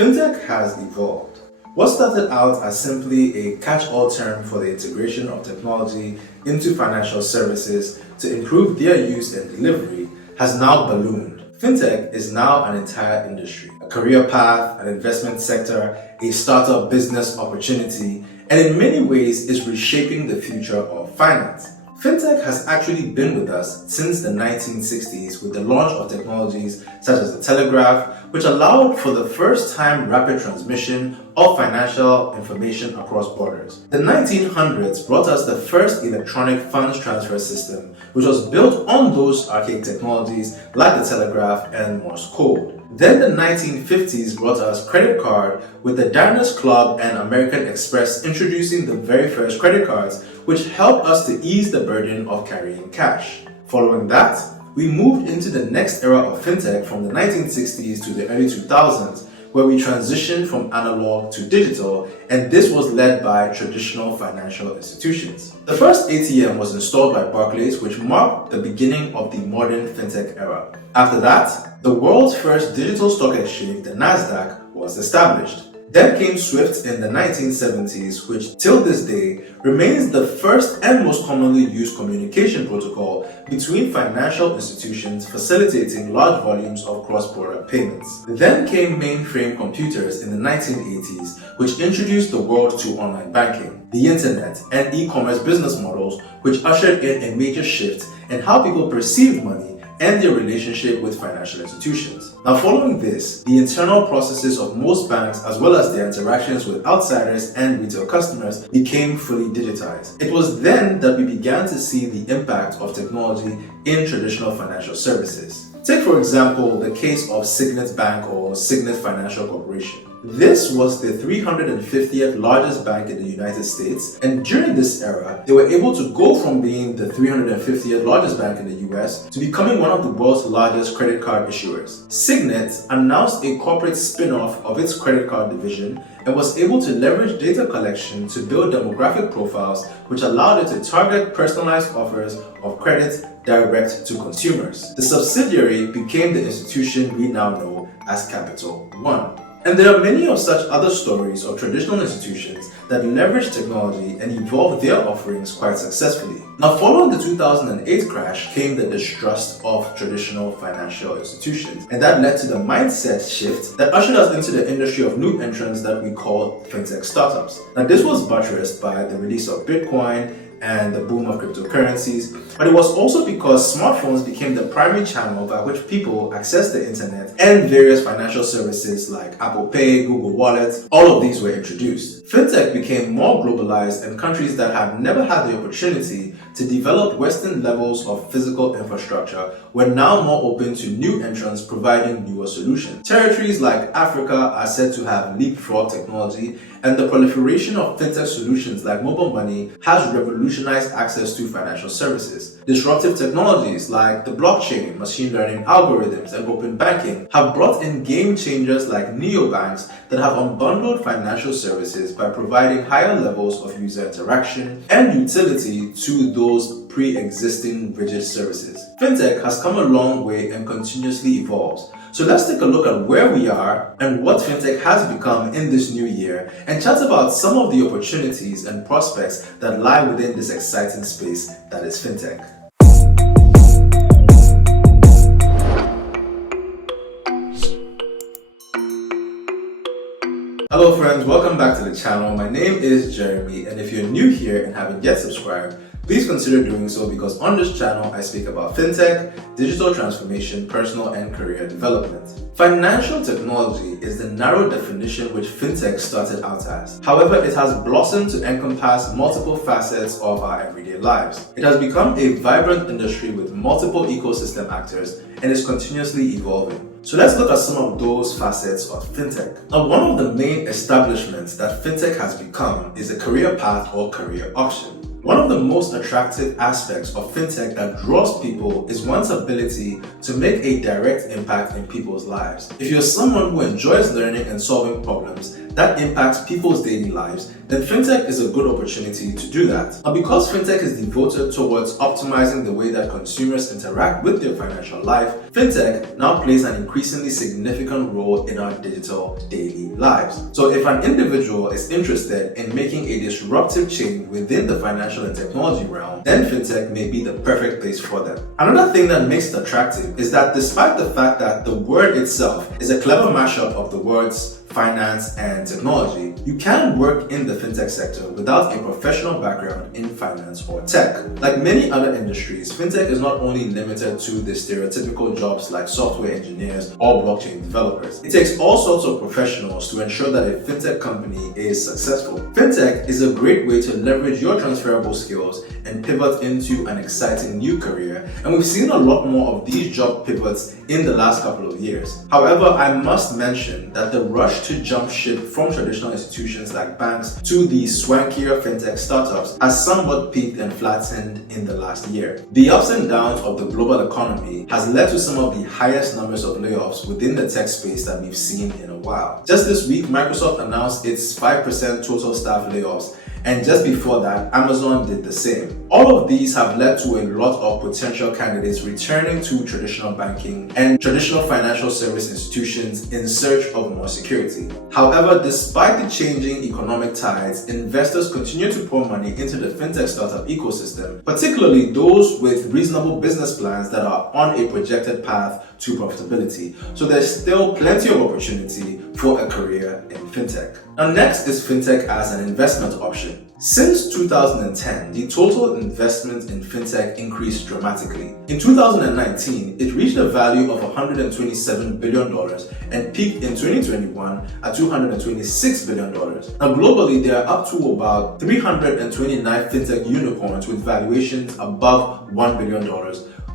Fintech has evolved. What started out as simply a catch-all term for the integration of technology into financial services to improve their use and delivery has now ballooned. Fintech is now an entire industry, a career path, an investment sector, a startup business opportunity, and in many ways is reshaping the future of finance. Fintech has actually been with us since the 1960s with the launch of technologies such as the telegraph, which allowed for the first time rapid transmission of financial information across borders. The 1900s brought us the first electronic funds transfer system, which was built on those archaic technologies like the telegraph and Morse code. Then the 1950s brought us credit card with the Diners Club and American Express introducing the very first credit cards, which helped us to ease the burden of carrying cash. Following that, we moved into the next era of fintech from the 1960s to the early 2000s, where we transitioned from analog to digital, and this was led by traditional financial institutions. The first ATM was installed by Barclays, which marked the beginning of the modern fintech era. After that, the world's first digital stock exchange, the Nasdaq, was established. Then came SWIFT in the 1970s, which till this day remains the first and most commonly used communication protocol between financial institutions, facilitating large volumes of cross-border payments. Then came mainframe computers in the 1980s, which introduced the world to online banking, the internet, and e-commerce business models, which ushered in a major shift in how people perceive money and their relationship with financial institutions. Now, following this, the internal processes of most banks as well as their interactions with outsiders and retail customers became fully digitized. It was then that we began to see the impact of technology in traditional financial services. Take, for example, the case of Signet Bank or Signet Financial Corporation. This was the 350th largest bank in the United States, and during this era, they were able to go from being the 350th largest bank in the US to becoming one of the world's largest credit card issuers. Signet announced a corporate spin-off of its credit card division and was able to leverage data collection to build demographic profiles which allowed it to target personalized offers of credit direct to consumers. The subsidiary became the institution we now know as Capital One. And there are many of such other stories of traditional institutions that leverage technology and evolve their offerings quite successfully. Now, following the 2008 crash came the distrust of traditional financial institutions, and that led to the mindset shift that ushered us into the industry of new entrants that we call fintech startups. Now, this was buttressed by the release of Bitcoin and the boom of cryptocurrencies, but it was also because smartphones became the primary channel by which people access the internet, and various financial services like Apple Pay, Google Wallet, all of these were introduced. Fintech became more globalized, and countries that had never had the opportunity to develop Western levels of physical infrastructure were now more open to new entrants providing newer solutions. Territories like Africa are said to have leapfrog technology, and the proliferation of fintech solutions like mobile money has revolutionized access to financial services. Disruptive technologies like the blockchain, machine learning algorithms, and open banking have brought in game changers like neobanks that have unbundled financial services by providing higher levels of user interaction and utility to those pre-existing rigid services. Fintech has come a long way and continuously evolves. So let's take a look at where we are and what fintech has become in this new year, and chat about some of the opportunities and prospects that lie within this exciting space that is fintech. Hello friends, welcome back to the channel. My name is Jeremy, and if you're new here and haven't yet subscribed, please consider doing so, because on this channel I speak about fintech, digital transformation, personal and career development. Financial technology is the narrow definition which fintech started out as. However, it has blossomed to encompass multiple facets of our everyday lives. It has become a vibrant industry with multiple ecosystem actors and is continuously evolving. So let's look at some of those facets of fintech. Now, one of the main establishments that fintech has become is a career path or career option. One of the most attractive aspects of fintech that draws people is one's ability to make a direct impact in people's lives. If you're someone who enjoys learning and solving problems, that impacts people's daily lives, then fintech is a good opportunity to do that. Now, because fintech is devoted towards optimizing the way that consumers interact with their financial life, fintech now plays an increasingly significant role in our digital daily lives. So if an individual is interested in making a disruptive change within the financial and technology realm, then fintech may be the perfect place for them. Another thing that makes it attractive is that despite the fact that the word itself is a clever mashup of the words finance and technology, you can work in the fintech sector without a professional background in finance or tech. Like many other industries, fintech is not only limited to the stereotypical jobs like software engineers or blockchain developers. It takes all sorts of professionals to ensure that a fintech company is successful. Fintech is a great way to leverage your transferable skills and pivot into an exciting new career, and we've seen a lot more of these job pivots in the last couple of years. However, I must mention that the rush to jump ship from traditional institutions like banks to these swankier fintech startups has somewhat peaked and flattened in the last year. The ups and downs of the global economy has led to some of the highest numbers of layoffs within the tech space that we've seen in a while. Just this week, Microsoft announced its 5% total staff layoffs, and just before that, Amazon did the same. All of these have led to a lot of potential candidates returning to traditional banking and traditional financial service institutions in search of more security. However, despite the changing economic tides, investors continue to pour money into the fintech startup ecosystem, particularly those with reasonable business plans that are on a projected path to profitability. So there's still plenty of opportunity for a career in fintech. Now, next is fintech as an investment option. Since 2010, the total investment in fintech increased dramatically. In 2019, it reached a value of $127 billion and peaked in 2021 at $226 billion. Now, globally, there are up to about 329 fintech unicorns with valuations above $1 billion,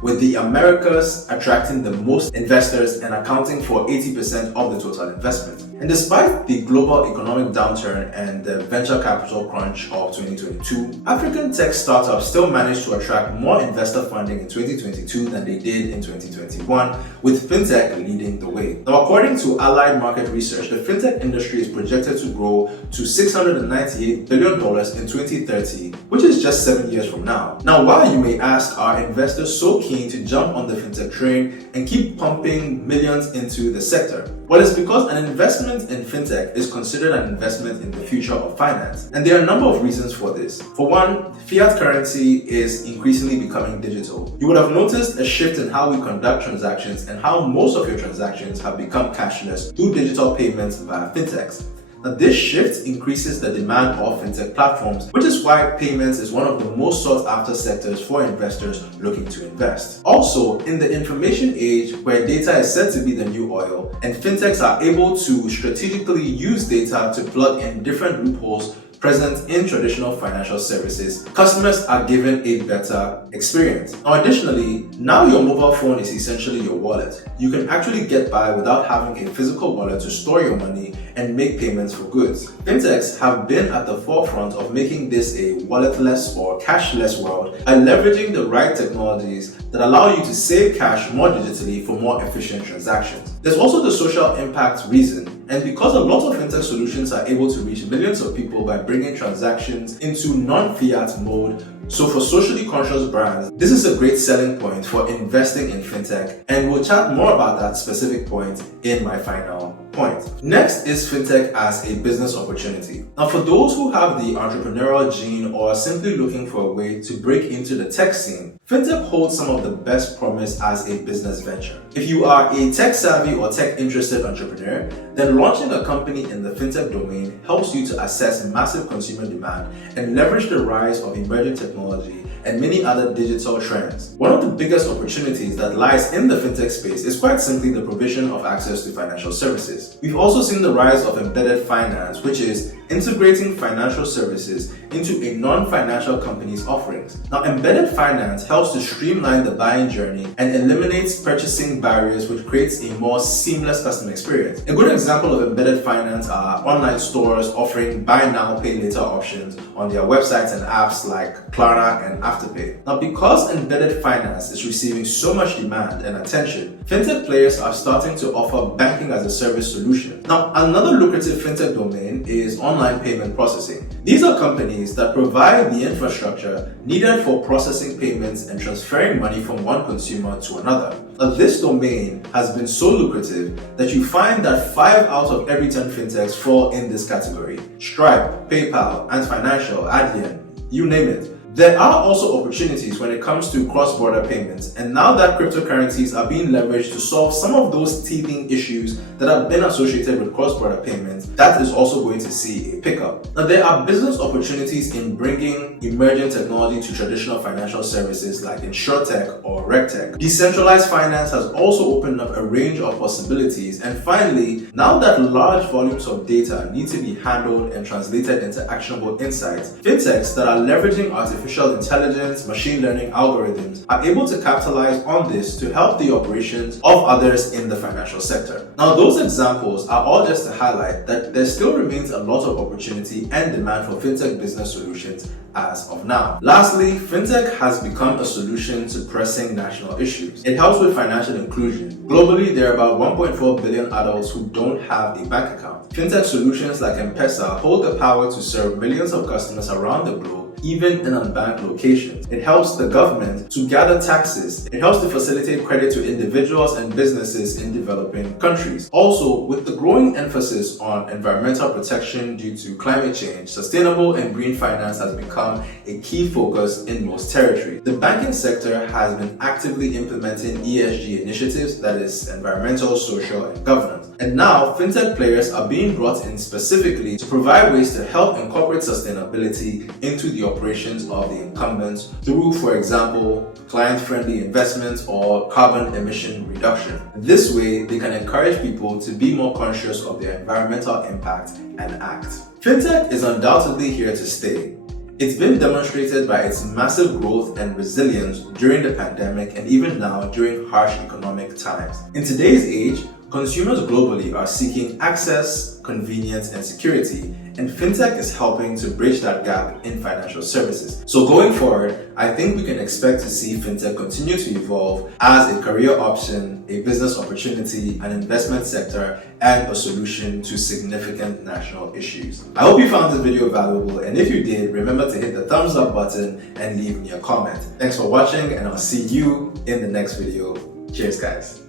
with the Americas attracting the most investors and accounting for 80% of the total investment. And despite the global economic downturn and the venture capital crunch of 2022, African tech startups still managed to attract more investor funding in 2022 than they did in 2021, with fintech leading the way. Now, according to Allied Market Research, the fintech industry is projected to grow to $698 billion in 2030, which is just 7 years from now. Now, why, you may ask, are investors so keen to jump on the fintech train and keep pumping millions into the sector? Well, it's because an investment in fintech is considered an investment in the future of finance. And there are a number of reasons for this. For one, fiat currency is increasingly becoming digital. You would have noticed a shift in how we conduct transactions and how most of your transactions have become cashless through digital payments via fintechs. Now, this shift increases the demand of fintech platforms, which is why payments is one of the most sought after sectors for investors looking to invest. Also, in the information age where data is said to be the new oil, and fintechs are able to strategically use data to plug in different loopholes present in traditional financial services, customers are given a better experience. Now, additionally, now your mobile phone is essentially your wallet. You can actually get by without having a physical wallet to store your money and make payments for goods. Fintechs have been at the forefront of making this a walletless or cashless world by leveraging the right technologies that allow you to save cash more digitally for more efficient transactions. There's also the social impact reason, and because a lot of fintech solutions are able to reach millions of people by bringing transactions into non-fiat mode, so for socially conscious brands, this is a great selling point for investing in fintech, and we'll chat more about that specific point in my final point. Next is fintech as a business opportunity. Now, for those who have the entrepreneurial gene or are simply looking for a way to break into the tech scene, fintech holds some of the best promise as a business venture. If you are a tech-savvy or tech-interested entrepreneur, then launching a company in the fintech domain helps you to assess massive consumer demand and leverage the rise of emerging technology and many other digital trends. One of the biggest opportunities that lies in the fintech space is quite simply the provision of access to financial services. We've also seen the rise of embedded finance, which is integrating financial services into a non-financial company's offerings. Now, embedded finance helps to streamline the buying journey and eliminates purchasing barriers, which creates a more seamless customer experience. A good example of embedded finance are online stores offering buy now, pay later options on their websites and apps like Klarna and Afterpay. Now, because embedded finance is receiving so much demand and attention, fintech players are starting to offer banking as a service solution. Now, another lucrative fintech domain is online payment processing. These are companies that provide the infrastructure needed for processing payments and transferring money from one consumer to another. Now, this domain has been so lucrative that you find that 5 out of every 10 fintechs fall in this category. Stripe, PayPal, Ant Financial, Adyen, you name it. There are also opportunities when it comes to cross-border payments, and now that cryptocurrencies are being leveraged to solve some of those teething issues that have been associated with cross-border payments, that is also going to see a pickup. Now, there are business opportunities in bringing emerging technology to traditional financial services like InsurTech or RegTech. Decentralized finance has also opened up a range of possibilities, and finally, now that large volumes of data need to be handled and translated into actionable insights, fintechs that are leveraging artificial intelligence, machine learning algorithms are able to capitalize on this to help the operations of others in the financial sector. Now, those examples are all just to highlight that there still remains a lot of opportunity and demand for fintech business solutions as of now. Lastly, fintech has become a solution to pressing national issues. It helps with financial inclusion. Globally, there are about 1.4 billion adults who don't have a bank account. Fintech solutions like M-Pesa hold the power to serve millions of customers around the globe, even in unbanked locations. It helps the government to gather taxes. It helps to facilitate credit to individuals and businesses in developing countries. Also, with the growing emphasis on environmental protection due to climate change, sustainable and green finance has become a key focus in most territories. The banking sector has been actively implementing ESG initiatives, that is, environmental, social, and governance. And now, fintech players are being brought in specifically to provide ways to help incorporate sustainability into the operations of the incumbents through, for example, client-friendly investments or carbon emission reduction. This way, they can encourage people to be more conscious of their environmental impact and act. Fintech is undoubtedly here to stay. It's been demonstrated by its massive growth and resilience during the pandemic and even now during harsh economic times. In today's age, consumers globally are seeking access, convenience, and security, and fintech is helping to bridge that gap in financial services. So going forward, I think we can expect to see fintech continue to evolve as a career option, a business opportunity, an investment sector, and a solution to significant national issues. I hope you found this video valuable, and if you did, remember to hit the thumbs up button and leave me a comment. Thanks for watching, and I'll see you in the next video. Cheers, guys.